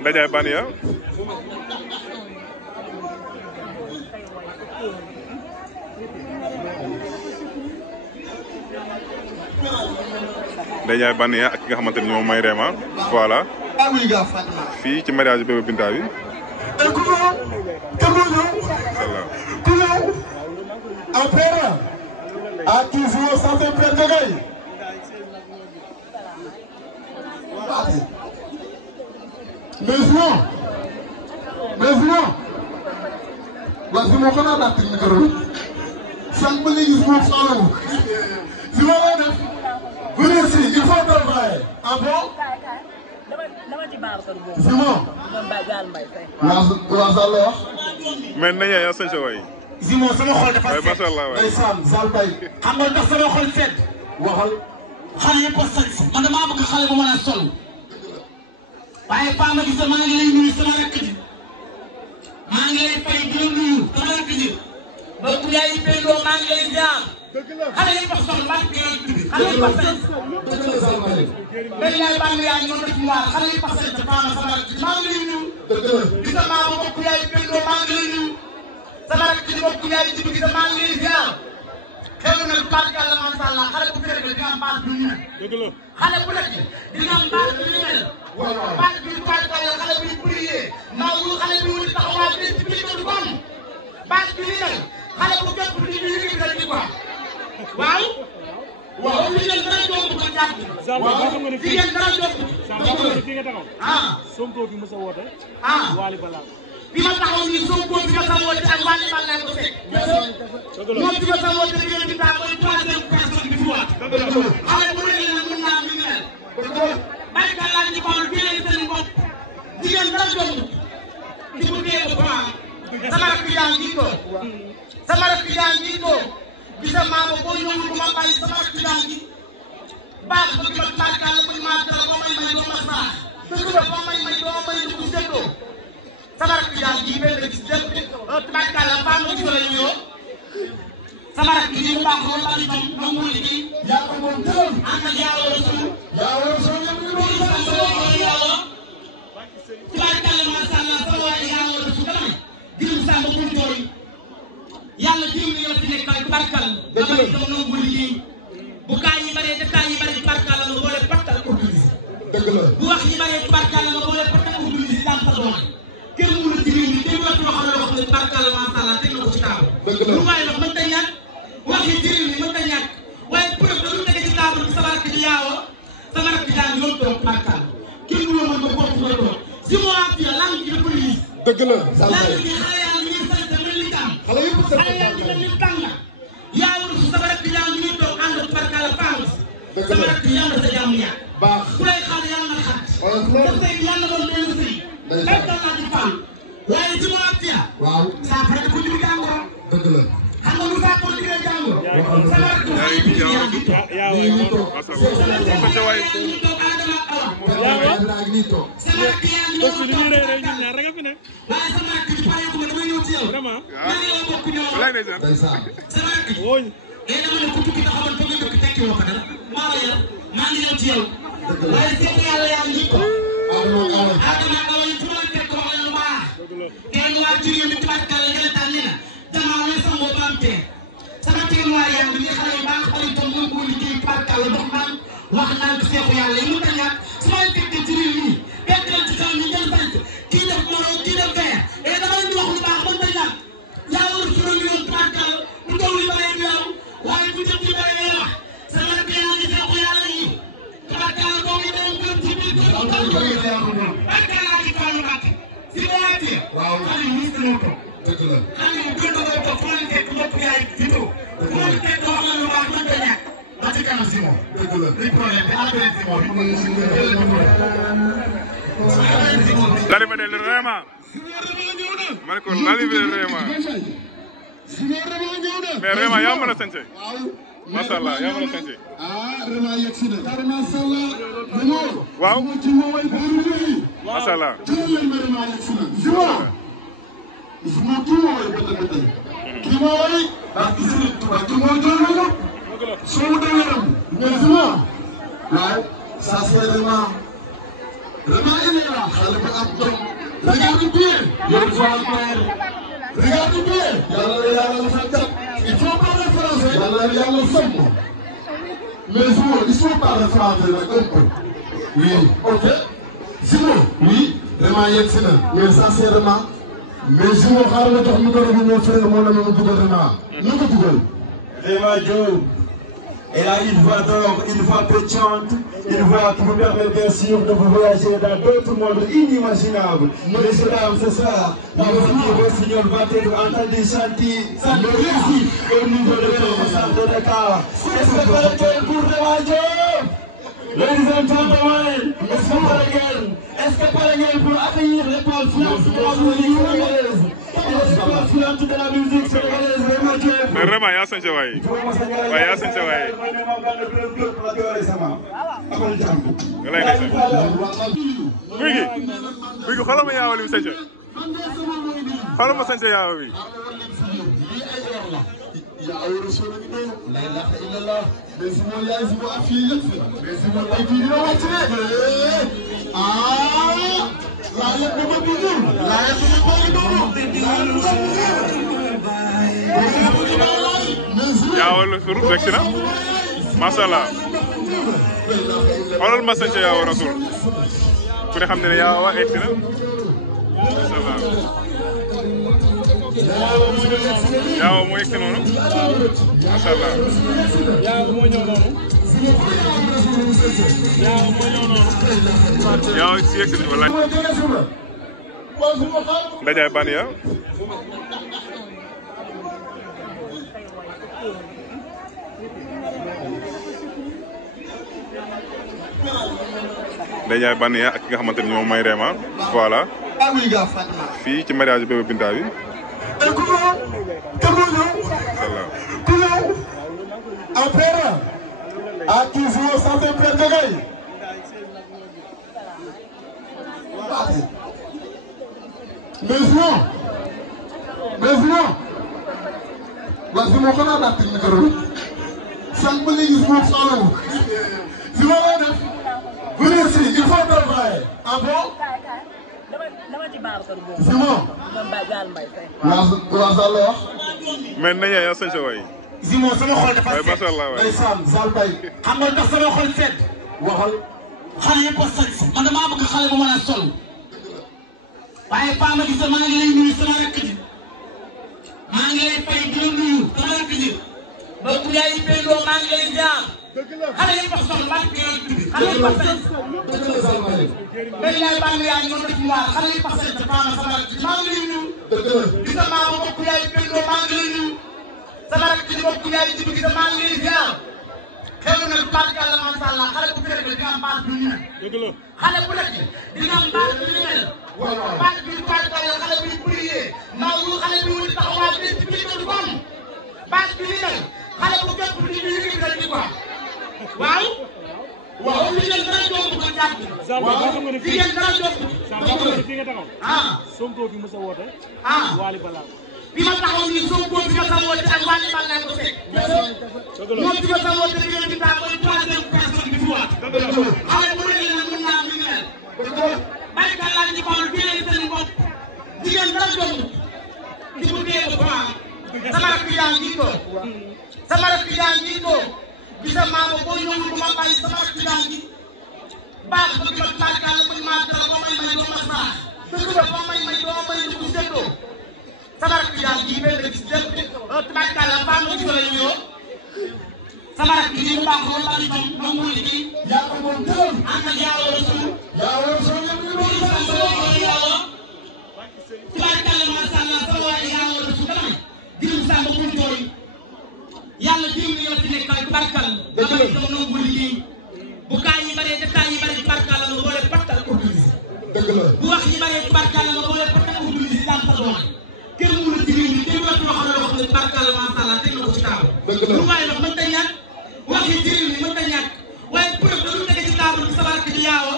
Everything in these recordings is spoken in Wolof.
Ndeye Bania Ndeye Bania ak ki nga xamante ni moom mooy Réma voilà fii ci mariage Bébé Binta bi mais nañu yaa sañ sa waay Zimo sama xol dafa waay macha allah waay ndeysaan Zal Bay xam nga ndax sama xol sedd waxal xale yëpp a sañ man damaa bëgg xale bu mën a sol waaye Paa ma gis maa ngi lay nuyu sama rakk ji maa ngi lay fay di la nuyu sama rakk ji donc yaay Pendo maa ngi lay ziar xale yëpp a sol maa ngi lay tudd xale yëpp a sañ day yaay bànn yaa ñoo def mu waar xale yëpp a sañ Paa ma sama rakk ji maa ngi lay nuyu gis maa ma bokk yaay Pendo maa ngi lay nuyu sama rakk ji bokk yaay ji bi gis maa ngi lay ziar xew na baat yàlla macha allah xale bu fekk di nga am baat bu ñu mel xale bu nekk di nga am baat bu ñu mel baat bi baat yàlla xale bi prié ndaw yu xale bi wut taxawaay bi ci biir du am baat bi ñu mel xale bu képp di ñu yëngu rek di ko waaw waaw li ngeen dara doon ko jàpp waaw li ngeen dara doon fi nga taxaw Sonko bi mos a woote Wally Ballago bi ma taxaw nii Sonko bi ma sa woote ak Wally Ballago ko fekk moom bi ma sa woote rek yéen di taa mooy troisième personne bi fi waat xale bu nekk nag mën naa mi ngi mel barka laa ñu xool téye seen bopp jigéen dara doon di ko téye ba baax sama rakk yaa ngi toog sama rakk yaa ngi toog gisa maama boo ñëwul bu ma bàyyi sama rakk yaa ngi baax ba di ma tàggal ba maa dara ba may doo ma saax dëgg la ba may doo may dugg seddoo sama rakk yaa ngi benn gis dem tàggal la faa ma gis la ñu sama rakk yi bu baax loolu la ñu jëm moom mooy liggéey yaa ko moom tëram ànd ak yaa war a suul yaa war a suul ñëpp ñu bëgg sa solo yàlla tubaarkàlla macha allah sama waaye yaa war a suul dama diim sàmm bul jooy yàlla diim li la fi nekkal tubaarkàlla dama ci dama noonu bu liggéey bu kaa yi baree def kaa yi baree tubaarkàlla nga boole pattal organisé bu wax yi baree tubaarkàlla nga boole pattal organisé daan sa doon kenn mu la ci réew mi kenn wax loo xam ne loo xam ne tubaarkàlla macha allah teg na ko ci taabu lu waaye wax mën ta ñàkk wax yi ci réew mi mën ta ñàkk waaye preuve dañu tege ci taabu bi sama rakk di yaawa sama rakk daan yoon toog tubaarkàlla kenn mu la mën ba foofu nga toog si moo am fii langue bi dafa liis dëgg la langue bi xale yaa ngi ñuy sant mel ni tam xale yaa ngi mel ni tàng yaa war su sama rakk yaa ngi ñuy toog ànd tubaarkàlla faams sama rakk yàlla sa jàmm yaa baax ku lay xaar yàlla na xat sa sëy yàlla doon benn sëy fekkoon naa ci faam waaye si moo am fii waaw saa pare ko jur jàngoro dëgg la xam nga lu saa ko juree jàngoro sama rakk yaa ngi toog sama rakk yaa ngi toog Adama Awa ngi toog sama rakk yaa ngi toog waaye sama rakk bi pare ko damay ñëw ci yow maa ngi yow bokk ñëw sama rakk dama ne ku tukki taxawoon fa nga dëkk tekki woo ko dara maa la yar maa ngi ñëw ci yow waaye seet yàlla yaa ngi ko Adama Awa yi fu ma la fekk wax la lu baax kenn waa jigéen bi tubaarkàlla nga taan ni na damaa lay sangoo ba am tee sama tigin waa yaa ngi nii xale yu baax xale itam mooy ko liggéey tubaarkàlla dox naan wax naan ko seexu yàlla yi mu ta ñàkk su ma fekkee ci réew mi fekk leen ci kanam ñu jël sant kii def moro kii def vert et dama leen di wax lu baax mën ta ñàkk yaa war suro ñu yoon tubaarkàlla bu taw li bare du yow waaye bu jëm ci bare ngay wax sama rakk yaa ngi seexu yàlla yi tubaarkàlla boo ngi doon gëm ci biir tubaarkàlla di fàllu bàtt si ma waatee waaw xale yi ñu ko dëgg la xale yi gën a ko toog fu leen fekk mbokk yaay vidéo fu leen fekk wax la lu baax mën ta ñàkk ba ci kanam si moom dëgg la li problème bi après si moom l'arrivée de Réma man ko l'arrivée de Réma mais Réma yaa mën a sañse macha allah yaa mën a sañse Réma yegg si na waaw macha allah kii moo way ndax gis nañ tubaab kii moo doon la soo mu demee ram mais Zuma waaw ça c'est vraiment Vraiment, il est là. Regarde bien. Regarde bien. Il faut parler français. Mais il faut parler français un peu. Oui, ok. Sinon, oui, vraiment, il y a mais sincèrement, mais si on a le temps de nous faire mon ami gouvernement, nous pouvons. Vraiment, Dieu. Et là, une voix d'or, une voix pétillante, une voix qui vous permet bien sûr de vous voyager dans d'autres mondes inimaginables. Messieurs, dames, ce soir, notre rossignol va être entendu chanter sa musique au niveau de centre de Dakar. Est-ce que vous êtes pour Vraiment Dieu? Ladies and gentlemen, est-ce que par again? Est-ce que par again pour accueillir les paroles fluentes de la musique sénégalaise? Les paroles fluentes de la musique sénégalaise, Vraiment Dieu. Mais vraiment, yaa sant waay. Waay yaa sant waay. Walaay ndeysaan. Guy gi xoolal ma yaawa li mu sant. Xoolal ma sant yaawa bi. يا رسول الله لا اله الا الله بسم الله اسم افيك بسم الله يجينا واتنا لا يبقى بدون لا يبقى بدون يا ولد روح ركنا ما شاء الله xoolal ma sant yaa rasul ku ne xam ne yaa wa egsi na ma sha Allah yaa moo egsi noonu ma sha Allah yaa moo ñëw noonu yaa si egsi na wala ndajaay ban ya Ndajaay ban ya ak ki nga xamante ni moom mooy Réma voilà fii ci mariage bébé Binta bi il faut travailler. Ah bon? Simon. mais nañu yaa sañ sa waay. Simon sama xol dafa sedd. macha allah waay. ndeysaan Zal Bay. xam nga tax sama xol sedd. waxal. xale yëpp a sañ man damaa bëgg xale bu mën a sol. waaye Paa ma gis maa ngi lay nuyu sama rakk ji. maa ngi lay fay di la nuyu sama rakk ji. donc yaay Pendo maa ngi lay ziar. xale yëpp a sol maa ngi koy tudd xale yëpp a sañ. yaay bànn yaa ngi doon def mbaar xale yëpp a sañ sa Paa ma sama rakk ji maa ngi lay nuyu. gis nga maa ma bokk yaay Pendo maa ngi lay nuyu. sama rakk ji bokk yaay ji bi gis maa ngi lay ziar. xew na nag barkalla macha allah xale bu fekkee dina am baat bu ñu mel. xale bu nekk dina am baat bu ñu mel. baat bi barkalla xale bi prié ndaw lu xale bi wut taxawaay bi ci biir du ko am baat bi ñu mel xale bu képp di ñu yëngu rek di ko am waaw. waaw li ngeen dara doon ko jàpp. waaw li ngeen dara doon ko. fi nga taxaw. Sonko bi mos a woote. Waly Ballago. bi ma taxaw nii Sonko bi ma sa woote ak Waly Ballago ko fekk. moom bi ma sa woote ak yéen itam mooy troisième personne bi fi waat. xale bu nekk nag mën naa mi ngi mel. barkalla ci Paul téye seen bopp jigéen dara doon ci bu téye ba baax sama rakk yaa ngi toog sama rakk yaa ngi toog bisa maama boo ñëwul du ma bàyyi sama rakk yaa ngi baax ba di ma barkalla ba maa dara ba may doo ma saax dëgg la ba may doo may du seddoo sama rakk yaa ngi benn gis dem barkalla faa mu gis la ñëw sama rakk yi mu baax loolu la ñu doon moom mooy liggéey yaa ko moom tëral. ànd ak yaa war a suul yaa war a suul yëpp ñu doon sama waay yaa war a suul dama ne diim sàmm bul jooy yàlla diim li la fi nekkal barkal dama ne dama nangu liggéey bu kaa yi baree détails yi bari barkal la nga boole pattal organisé dëgg la. bu wax yi baree barkal la nga boole pattal organisé daan sa doole kenn mu la ci réew mi kenn wax loo xam ne wax ne barkal la macha allah teg na ko ci table dëgg la. lu waaye wax mën ta ñàkk wax yi ci réew mi mën ta ñàkk waaye preuve da lu tege ci table bi sama rakk ji yaawa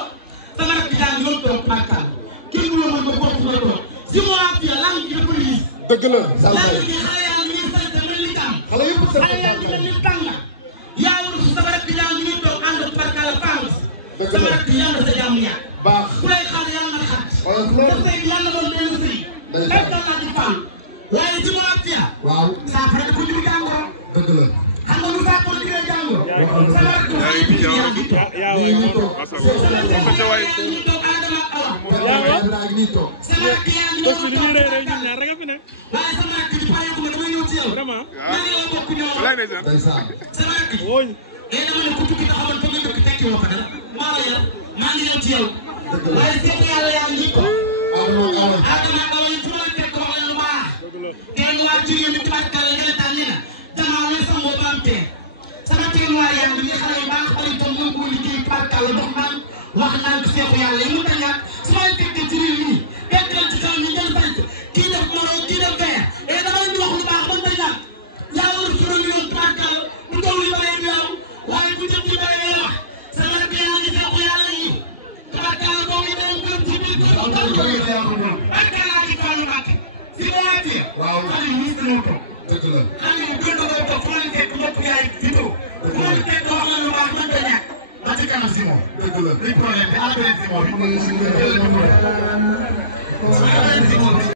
sama rakk jaa ngi yoon toog barkal kenn mu la mën ba foofu nga toog si moo am fii langue bi dafa liis dëgg la. Zal Bay. langue bi xale yaa ngi ñuy sant mel ni tam xale yëpp sant xale yaa ngi mel ni tànga yaa war sama rakk jaa ngi ñuy toog ànd ak barkal faams dëgg sama la. rakk yàlla sa jàmm ñaar baax. te sëy bi yàlla doon benn sëy. fekk naa ci fan. waaye ci moom ak fiya. waaw saa fa ko jur jàngoro. dëgg la. xam nga lu saa ko juree jàngoro. sama rakk yaa ngi toog sama rakk yaa ngi toog Adama ak Awa. sama rakk yaa ngi toog. waaye sama rakk bi pare ko damay ñëw ci yow. maa ngi yow bokk ñëw. sama rakk bi. dama ne ku tukki taxawal fa nga dëkk tekki woo ko dara. maa la yor maa ngi ñëw ci yow. waaye seet yàlla yaa ngi toog. Adama ak Awa yi fu ma la fekk wax leen lu baax. kenn waa jigéen ñi tubaarkalla nga ne tànn ni na damaa ne sangoo ba am tee. sama jigéen waa yaa ngi nii xale yu baax xale yu tam mën koo liggéey tubaarkalla dox naan wax naan ko seexu yàlla yi mu ta ñàkk su ma leen fekkee ci réew mi fekk leen ci kanam ñu jël sant kii def moro kii def vert et dama leen di wax lu baax ba mu ta ñàkk yaa war a sural yoon tubaarkalla bu taw li bare du yow waaye bu jëm ci bare ngay wax sama rakk yaa ngi seexu yàlla yi tubaarkalla boo ngi doon gëm ci biir kër tubaarkalla ci fàllu Mbàkke si ma waatee xale yi ñu ko dëgg la xale yi gën a toog fu leen fekk mbokk yaay vidéo fu leen fekk wax na lu baax mën ta ñàkk ba ci kanam si moom dëgg la li problème bi affaire si moom